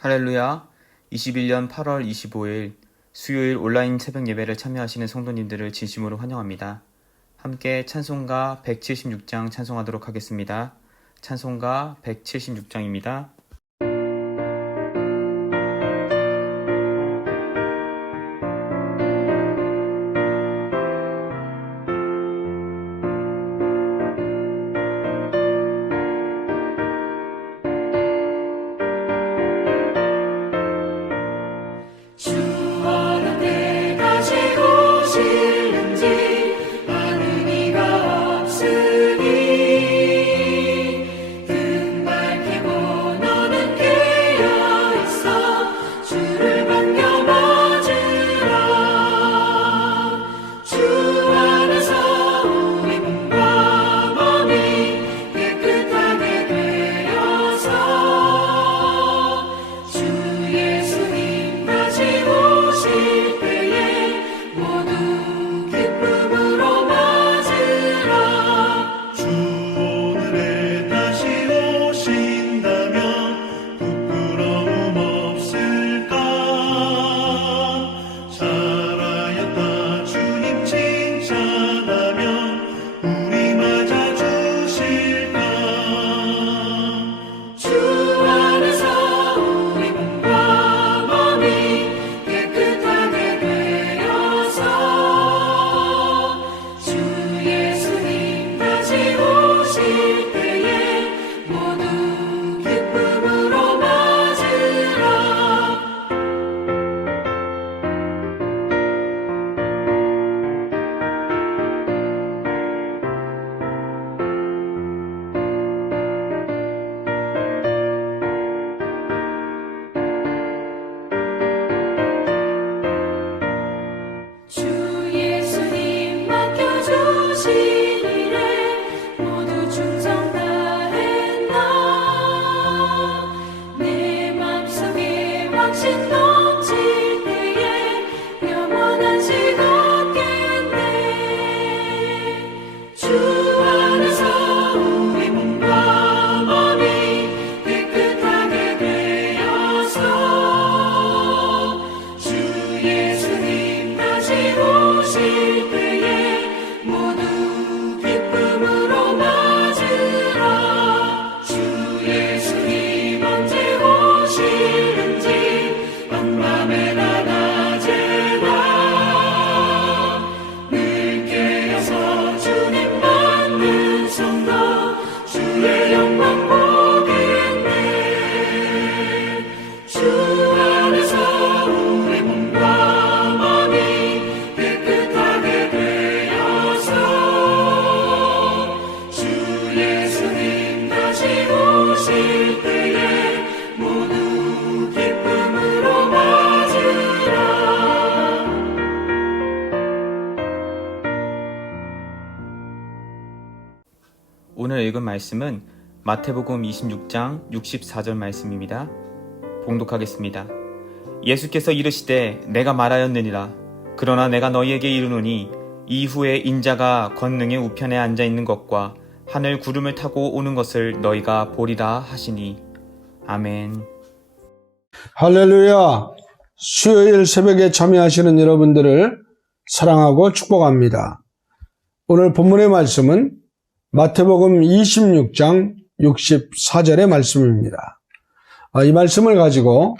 할렐루야. 21년 8월 25일 수요일 온라인 새벽 예배를 참여하시는 성도님들을 진심으로 환영합니다. 함께 찬송가 176장 찬송하도록 하겠습니다. 찬송가 176장입니다. 오늘 읽은 말씀은 마태복음 26장 64절 말씀입니다. 봉독하겠습니다. 예수께서 이르시되 내가 말하였느니라. 그러나 내가 너희에게 이르노니 이후에 인자가 권능의 우편에 앉아있는 것과 하늘 구름을 타고 오는 것을 너희가 보리라 하시니. 아멘. 할렐루야. 수요일 새벽에 참여하시는 여러분들을 사랑하고 축복합니다. 오늘 본문의 말씀은 마태복음 26장 64절의 말씀입니다. 이 말씀을 가지고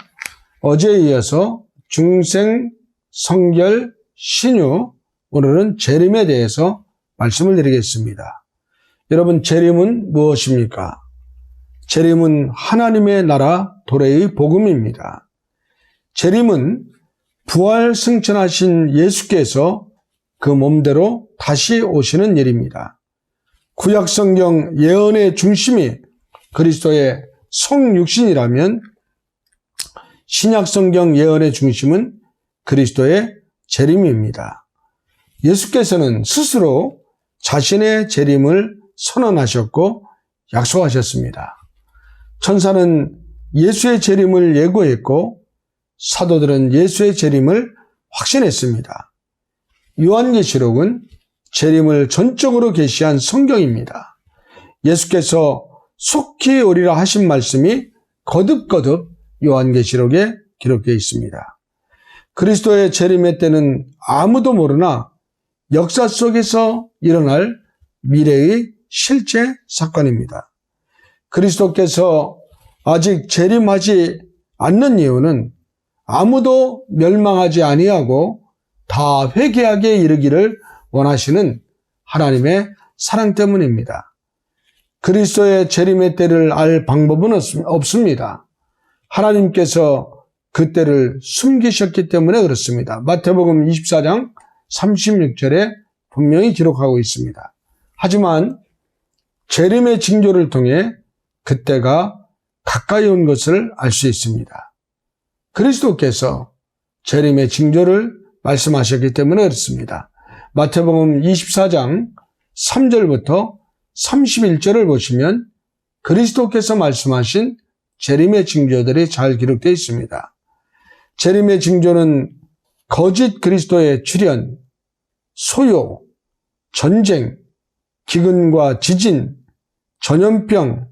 어제에 이어서 중생, 성결, 신유, 오늘은 재림에 대해서 말씀을 드리겠습니다. 여러분, 재림은 무엇입니까? 재림은 하나님의 나라 도래의 복음입니다. 재림은 부활 승천하신 예수께서 그 몸대로 다시 오시는 일입니다. 구약성경 예언의 중심이 그리스도의 성육신이라면 신약성경 예언의 중심은 그리스도의 재림입니다. 예수께서는 스스로 자신의 재림을 선언하셨고 약속하셨습니다. 천사는 예수의 재림을 예고했고 사도들은 예수의 재림을 확신했습니다. 요한계시록은 재림을 전적으로 계시한 성경입니다. 예수께서 속히 오리라 하신 말씀이 거듭거듭 요한계시록에 기록되어 있습니다. 그리스도의 재림의 때는 아무도 모르나 역사 속에서 일어날 미래의 실제 사건입니다. 그리스도께서 아직 재림하지 않는 이유는 아무도 멸망하지 아니하고 다 회개하게 이르기를 원하시는 하나님의 사랑 때문입니다. 그리스도의 재림의 때를 알 방법은 없습니다. 하나님께서 그 때를 숨기셨기 때문에 그렇습니다. 마태복음 24장 36절에 분명히 기록하고 있습니다. 하지만 재림의 징조를 통해 그때가 가까이 온 것을 알 수 있습니다. 그리스도께서 재림의 징조를 말씀하셨기 때문에 그렇습니다. 마태복음 24장 3절부터 31절을 보시면 그리스도께서 말씀하신 재림의 징조들이 잘 기록되어 있습니다. 재림의 징조는 거짓 그리스도의 출현, 소요, 전쟁, 기근과 지진, 전염병,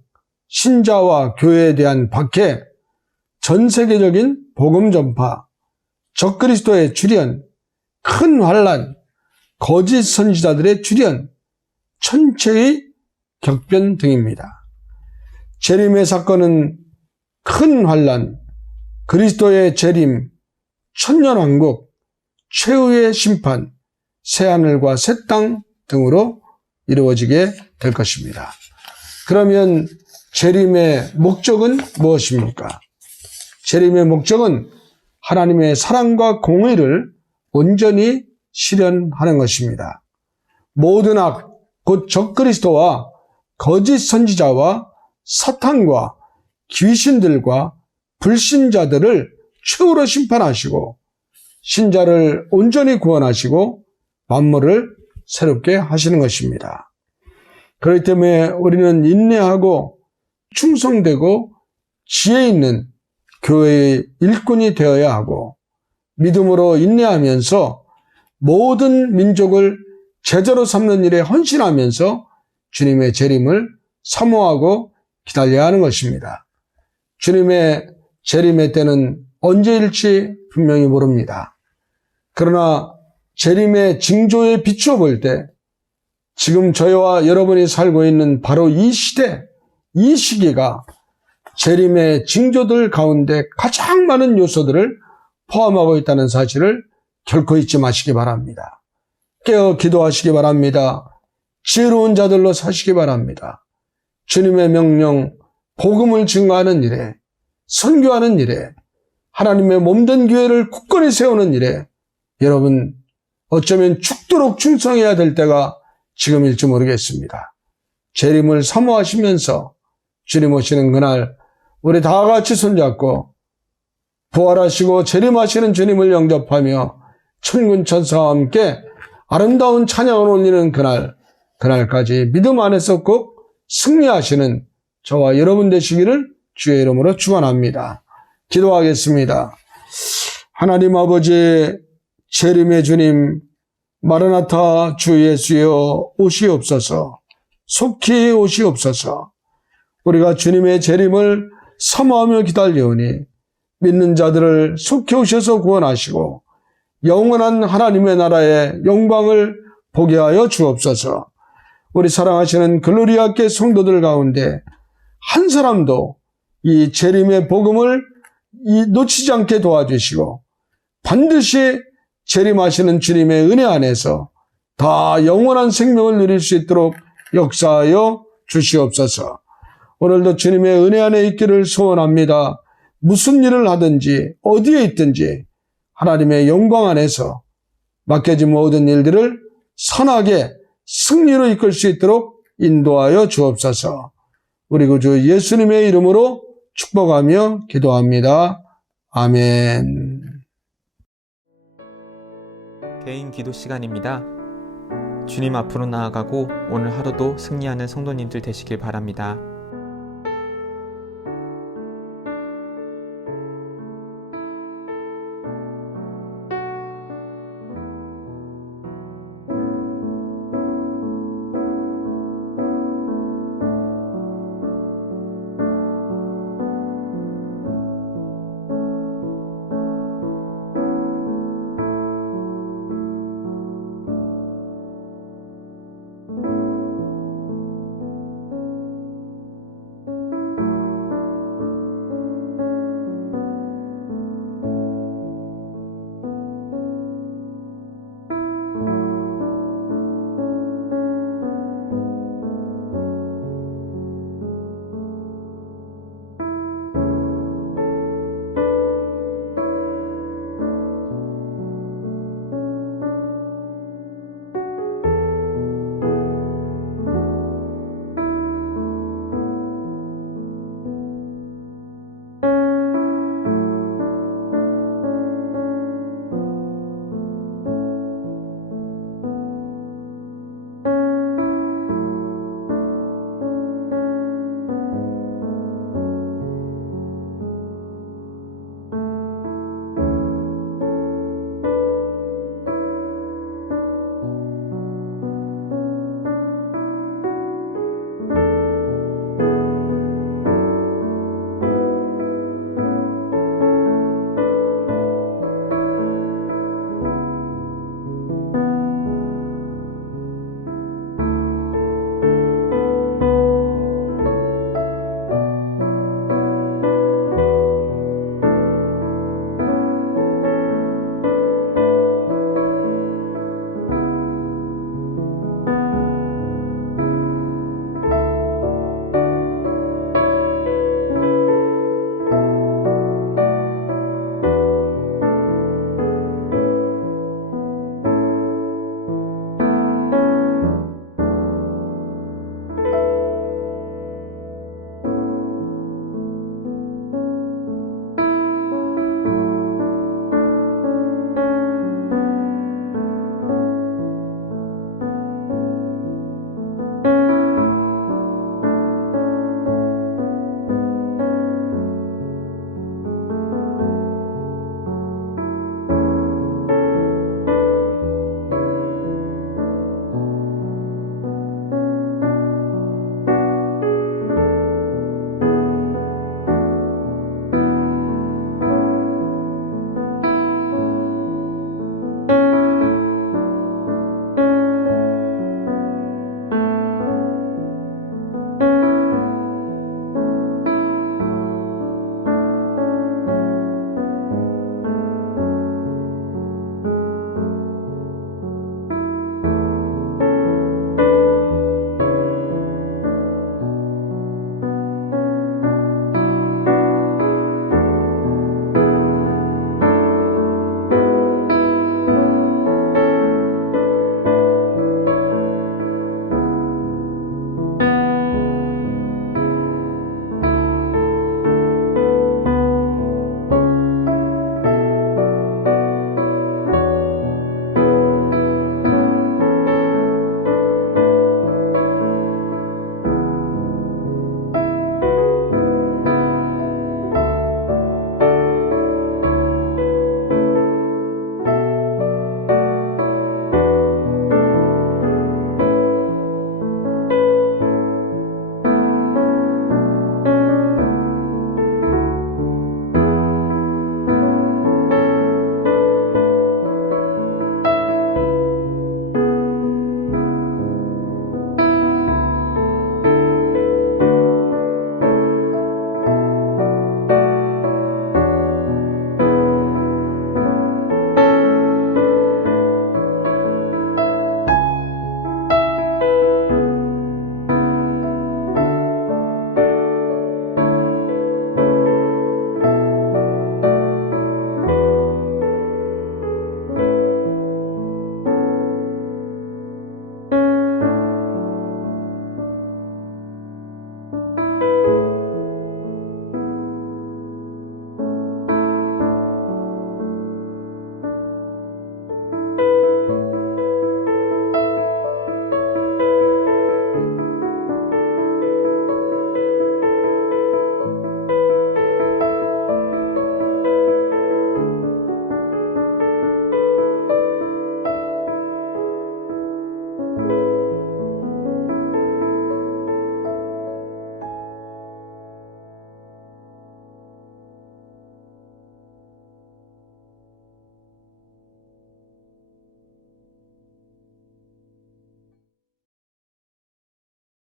신자와 교회에 대한 박해, 전 세계적인 복음 전파, 적그리스도의 출현, 큰 환란, 거짓 선지자들의 출현, 천체의 격변 등입니다. 재림의 사건은 큰 환란, 그리스도의 재림, 천년왕국, 최후의 심판, 새하늘과 새 땅 등으로 이루어지게 될 것입니다. 그러면 재림의 목적은 무엇입니까? 재림의 목적은 하나님의 사랑과 공의를 온전히 실현하는 것입니다. 모든 악, 곧 적그리스도와 거짓 선지자와 사탄과 귀신들과 불신자들을 최후로 심판하시고 신자를 온전히 구원하시고 만물을 새롭게 하시는 것입니다. 그렇기 때문에 우리는 인내하고 충성되고 지혜 있는 교회의 일꾼이 되어야 하고 믿음으로 인내하면서 모든 민족을 제자로 삼는 일에 헌신하면서 주님의 재림을 사모하고 기다려야 하는 것입니다. 주님의 재림의 때는 언제일지 분명히 모릅니다. 그러나 재림의 징조에 비추어 볼 때 지금 저희와 여러분이 살고 있는 바로 이 시대, 이 시기가 재림의 징조들 가운데 가장 많은 요소들을 포함하고 있다는 사실을 결코 잊지 마시기 바랍니다. 깨어 기도하시기 바랍니다. 지혜로운 자들로 사시기 바랍니다. 주님의 명령, 복음을 증거하는 일에, 선교하는 일에, 하나님의 몸된 교회를 굳건히 세우는 일에 여러분 어쩌면 죽도록 충성해야 될 때가 지금일지 모르겠습니다. 재림을 사모하시면서 주님 오시는 그날 우리 다 같이 손잡고 부활하시고 재림하시는 주님을 영접하며 천군 천사와 함께 아름다운 찬양을 올리는 그날까지 믿음 안에서 꼭 승리하시는 저와 여러분 되시기를 주의 이름으로 축원합니다. 기도하겠습니다. 하나님 아버지, 재림의 주님, 마라나타 주 예수여 오시옵소서, 속히 오시옵소서. 우리가 주님의 재림을 사모하며 기다려오니 믿는 자들을 속히 오셔서 구원하시고 영원한 하나님의 나라의 영광을 보게 하여 주옵소서. 우리 사랑하시는 글로리아교회 성도들 가운데 한 사람도 이 재림의 복음을 놓치지 않게 도와주시고 반드시 재림하시는 주님의 은혜 안에서 다 영원한 생명을 누릴 수 있도록 역사하여 주시옵소서. 오늘도 주님의 은혜 안에 있기를 소원합니다. 무슨 일을 하든지 어디에 있든지 하나님의 영광 안에서 맡겨진 모든 일들을 선하게 승리로 이끌 수 있도록 인도하여 주옵소서. 우리 구주 예수님의 이름으로 축복하며 기도합니다. 아멘. 개인 기도 시간입니다. 주님 앞으로 나아가고 오늘 하루도 승리하는 성도님들 되시길 바랍니다.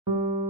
니다